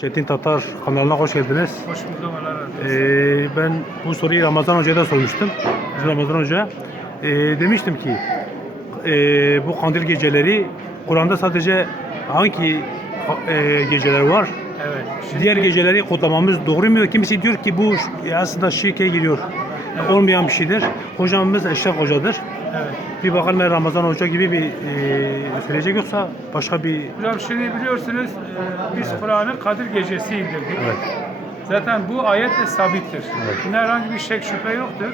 Çetin Tatar kanalına hoş geldiniz. Hoş olsun. Ee, ben bu soruyu Ramazan Hoca'ya da sormuştum. Ramazan Hoca. Ee, demiştim ki ee, bu kandil geceleri Kur'an'da sadece hangi ee, geceler var? evet. Şimdi, Diğer geceleri kutlamamız doğru mu? Kimisi diyor ki bu aslında şirke giriyor. Olmayan bir şeydir. Hocamız Eşref Hoca'dır. Evet. Bir bakalım Ramazan Hoca gibi bir ee, söyleyecek yoksa başka bir Hocam şimdi biliyorsunuz e, biz Kur'an'ı Kadir Gecesi indirdik. Evet. Zaten bu ayetle sabittir. Buna herhangi bir şek şüphe yoktur.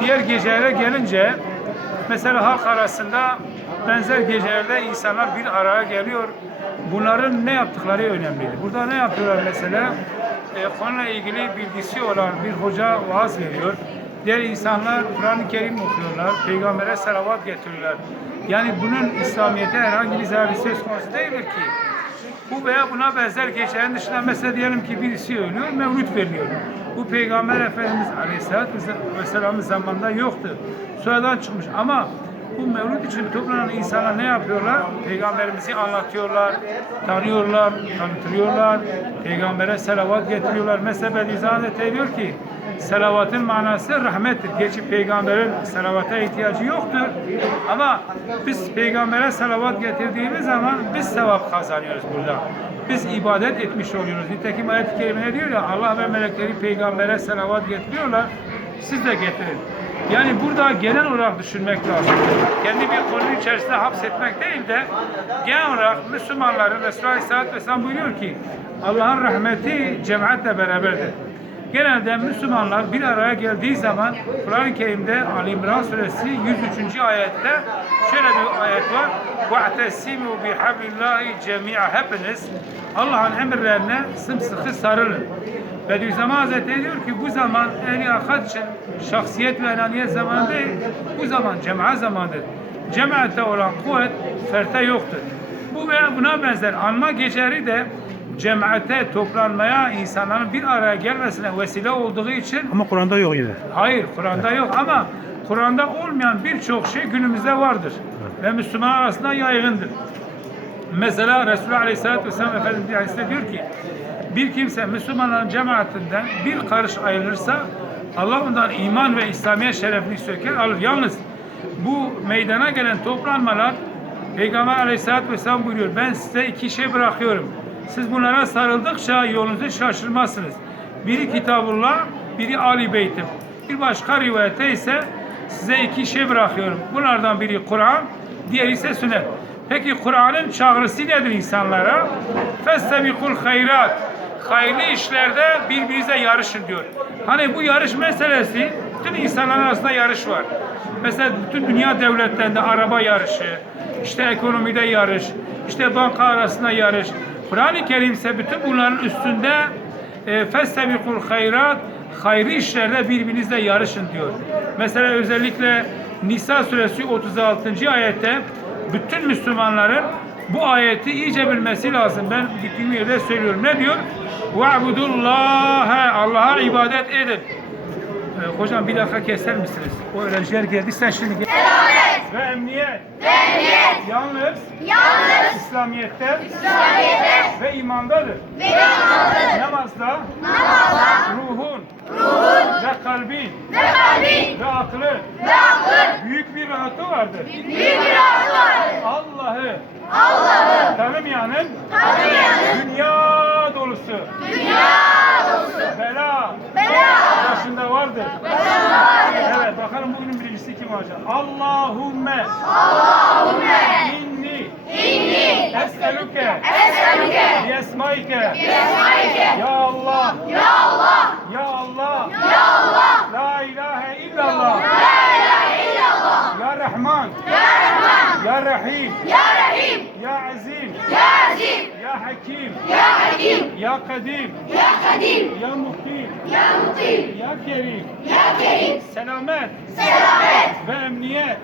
Diğer gecelere gelince mesela halk arasında benzer gecelerde insanlar bir araya geliyor. Bunların ne yaptıkları önemlidir. Burada ne yapıyorlar mesela? E, konuyla ilgili bilgisi olan bir hoca vaaz veriyor. Diğer insanlar Kur'an-ı Kerim okuyorlar, peygambere salavat getiriyorlar. Yani bunun İslamiyet'e herhangi bir zararı söz konusu değildir ki. Bu veya buna benzer gecelerin dışında mesela diyelim ki birisi ölüyor, mevlüt veriliyor. Bu Peygamber Efendimiz Aleyhisselatü Vesselam'ın zamanında yoktu. Sonradan çıkmış ama bu mevlüt için toplanan insanlar ne yapıyorlar? Peygamberimizi anlatıyorlar, tanıyorlar, tanıtıyorlar, peygambere selavat getiriyorlar. Mesela Bediüzzaman Hazretleri diyor ki, selavatın manası rahmettir. Gerçi peygamberin selavata ihtiyacı yoktur. Ama biz peygambere selavat getirdiğimiz zaman biz sevap kazanıyoruz burada. Biz ibadet etmiş oluyoruz. Nitekim ayet-i kerime diyor ya Allah ve melekleri peygambere selavat getiriyorlar. Siz de getirin. Yani burada genel olarak düşünmek lazım. Kendi bir konunun içerisinde hapsetmek değil de genel olarak Müslümanların Resulullah Aleyhisselatü Vesselam buyuruyor ki Allah'ın rahmeti cemaatle beraberdir. Genelde Müslümanlar bir araya geldiği zaman Kur'an-ı Kerim'de Ali İmran Suresi 103. ayette şöyle bir ayet var. وَاَعْتَسِمُوا بِحَبِّ اللّٰهِ جَمِيعًا Hepiniz Allah'ın emirlerine sımsıkı sarılın. Bediüzzaman Hazretleri diyor ki bu zaman ehli akat için şahsiyet ve enaniyet zamanı değil, bu zaman cemaat zamanıdır. Cemaate olan kuvvet ferte yoktur. Bu veya buna benzer anma geceleri de cemaate toplanmaya, insanların bir araya gelmesine vesile olduğu için ama Kur'an'da yok yine. hayır Kur'an'da yok ama Kur'an'da olmayan birçok şey günümüzde vardır ve Müslüman arasında yaygındır. Mesela Resulullah Aleyhisselatü Vesselam Efendimiz hadiste diyor ki bir kimse Müslümanların cemaatinden bir karış ayrılırsa Allah ondan iman ve İslamiyet şerefini söker alır. Yalnız bu meydana gelen toplanmalar Peygamber Aleyhisselatü Vesselam buyuruyor ben size iki şey bırakıyorum. Siz bunlara sarıldıkça yolunuzu şaşırmazsınız. Biri Kitabullah, biri Ali Beytim. Bir başka rivayette ise size iki şey bırakıyorum. Bunlardan biri Kur'an, diğeri ise sünnet. Peki Kur'an'ın çağrısı nedir insanlara? Festebikul hayrat. Hayırlı işlerde birbirinize yarışın diyor. Hani bu yarış meselesi bütün insanların arasında yarış var. Mesela bütün dünya devletlerinde araba yarışı, işte ekonomide yarış, işte banka arasında yarış. Kur'an-ı Kerim ise bütün bunların üstünde e, festebikul hayrat hayırlı işlerde birbirinizle yarışın diyor. Mesela özellikle Nisa suresi 36. ayette bütün Müslümanların bu ayeti iyice bilmesi lazım. Ben gittiğim yerde söylüyorum. Ne diyor? وَعْبُدُ Allah'a ibadet edin. Ee, hocam bir dakika keser misiniz? O öğrenciler geldi. Sen şimdi gel. Ve emniyet. Yalnız. İslamiyet'te. Ve imandadır. Namazda. Ruhun. Ve kalbin. Ve aklın. Büyük bir rahatı vardır. Allah'ı. Tanımayanın. Dünya dolusu. Bela. Başında vardır. Evet bakalım bugünün birincisi kim olacak? Allahümme. İnni. Es'eluke. Biyesmaike. Ya Allah. Ya Allah. La ilahe illallah. Ya Rahman. Ya Rahim. Ya Azim. Ya Hakim. Ya Kadim. Ya Mukim. Ya Kerim. Selamet. Ve emniyet.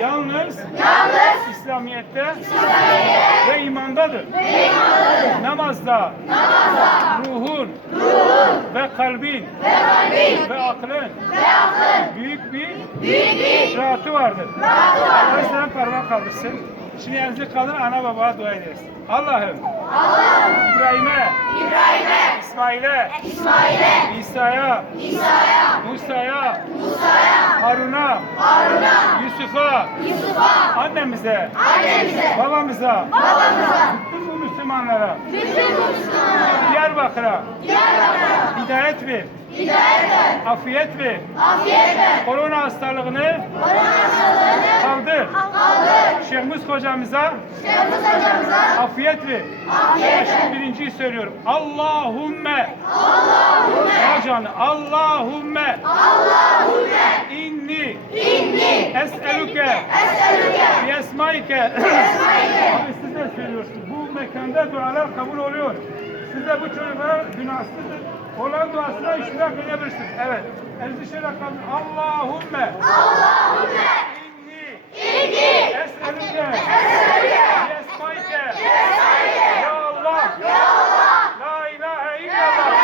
Yalnız. İslamiyet'te. Ve imandadır. Namazda. Ruhun. Ve kalbin. Ve aklın. Büyük bir rahatı vardır. Arkadaşlar parmak kaldırsın. Şimdi elinizi kaldır ana babaya dua ederiz. Allah'ım İbrahim'e. İsmail'e, İsmail'e, İsa'ya, İsa'ya, Musa'ya, Musa'ya, Harun'a, Harun'a, Yusuf'a, Yusuf'a, annemize, annemize, babamıza, babamıza, bütün bu Müslümanlara, bütün Müslümanlara, Diyarbakır'a. Diyarbakır'a hidayet ver, hidayet ver, afiyet ver, afiyet ver, korona hastalığını korona hastalığını kaldır. kaldır. Şeyh Mus hocamıza Şemuz hocamıza afiyet ver. afiyet ver. Şimdi birinciyi söylüyorum. Allahümme Allahümme, ya canı Allahümme Allahümme, inni inni, es'eluke es'elüke, biyesmaike esmaike. Abi siz de söylüyorsunuz. Bu mekanda dualar kabul oluyor. Siz de bu çocuklara günahsızdır. Olan duasına iştirak edebilirsiniz. Evet. Şöyle kalın. Allahümme. Allahümme, inni. İnni, es'eluke es'elüke, biyesmaike esmaike. Ya Allah. Ya Allah, La ilahe illallah.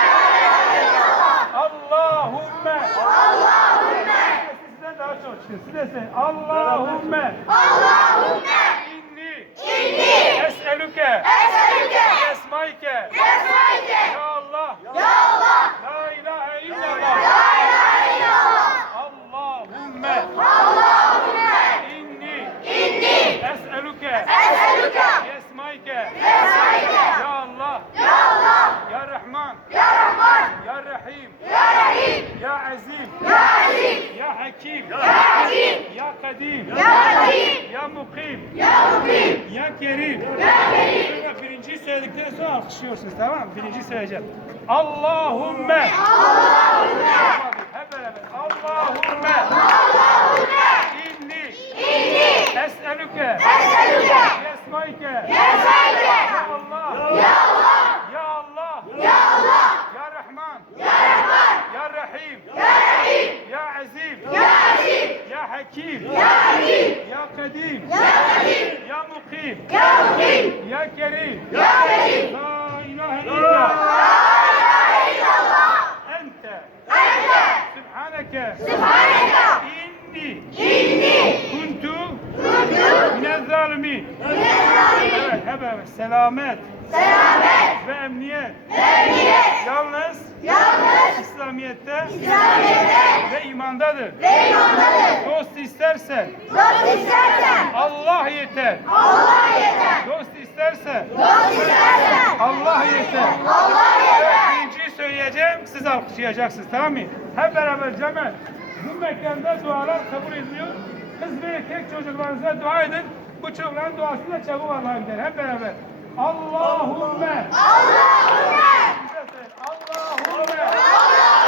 Allahümme. Allahümme, Sizden daha çok çıkın. Siz de söyleyin. Allahümme. Allahümme, inni inni, es'eluke es'elüke, esmaike esmaike. Ya Allah Ya Allah, La ilahe illallah la ilahe illallah. Allahümme Allahümme, inni inni, es'eluke es'elüke, esmaike esmaike. Ya Allah Ya Allah, Ya Rahman Ya Rahman, Ya Rahim Ya Rahim, Ya Azim Ya Aziz, Ya Hakim Ya Kadim Ya Kadim, Ya Mukim. Ya Mukim, Ya Kerim. Ya Kerim. Şöyle birinciyi söyledikten sonra alkışlıyorsunuz tamam mı? Birinciyi söyleyeceğim. Allahümme. Allahümme, Hep beraber. Allahümme. Allahümme, inni. İnni, es'eluke es'elüke, yesmaike. Esmaike. Ya Allah. Ya Allah, Ya Allah. Ya Allah, Ya Rahman. Ya Rahman, Ya Rahim. Ya Rahim, Ya Aziz, Hakim. Ya Hakim, Ya Kadim. Ya Kadim, Ya Mukim. Ya Mukim, Ya Kerim. Ya Kerim. La ilahe illa Ente. Ente, Sübhaneke. Sübhaneke, İnni. İnni, kuntu. Kuntu, minel zalimin. Minel Evet hep beraber. Selamet. Selamet, ve emniyet. Emniyet, yalnız. Yalnız, İslamiyet'te İslamiyet'e ve imandadır. ve imandadır. Dost istersen Dost istersen, Allah yeter. Allah yeter. Dost istersen Dost istersen, Allah yeter. Allah Evet, yeter. birinciyi söyleyeceğim, siz alkışlayacaksınız tamam mı? Hep beraber Cemal. Bu mekanda dualar kabul ediliyor. Kız ve erkek çocuklarınıza dua edin. Bu çocukların duasını da çabuk Allah'a gider. Hep beraber. Allahümme Allah